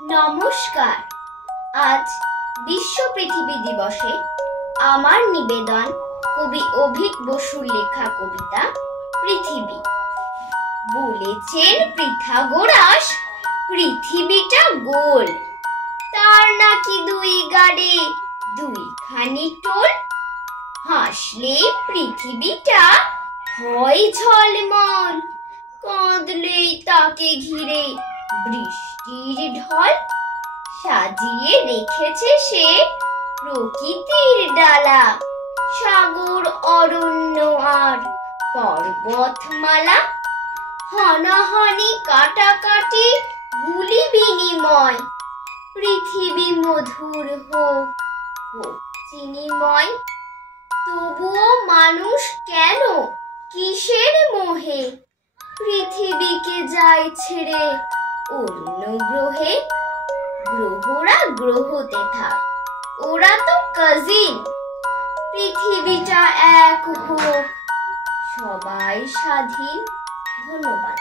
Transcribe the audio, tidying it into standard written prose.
নমস্কার। আজ বিশ্ব পৃথিবী দিবসে আমার নিবেদন কবি অভিক বসুর লেখা কবিতা পৃথিবী। বলেছেন পিথাগোরাস পৃথিবীটা গোল, তার নাকি দুই গাড়ে দুইখানি টোল। হাসলে পৃথিবীটা হয় ঝলমল, কাঁদলেই তাকে ঘিরে বৃষ্টির ঢল। সাজিয়ে রেখেছে সে প্রকৃতির ডালা, সাগর অরণ্য আর পর্বতমালা। হানাহানি কাটাকাটি গুলি বিনিময়, পৃথিবী মধুর হোক হোক চিনিময়। তবুও মানুষ কেন কিসের মোহে পৃথিবীকে যায় ছেড়ে অন্য গ্রহে। গ্রহরা গ্রহতে থাক, ওরা তো কাজিন। পৃথিবীটা এক হোক, সবাই স্বাধীন। ধন্যবাদ।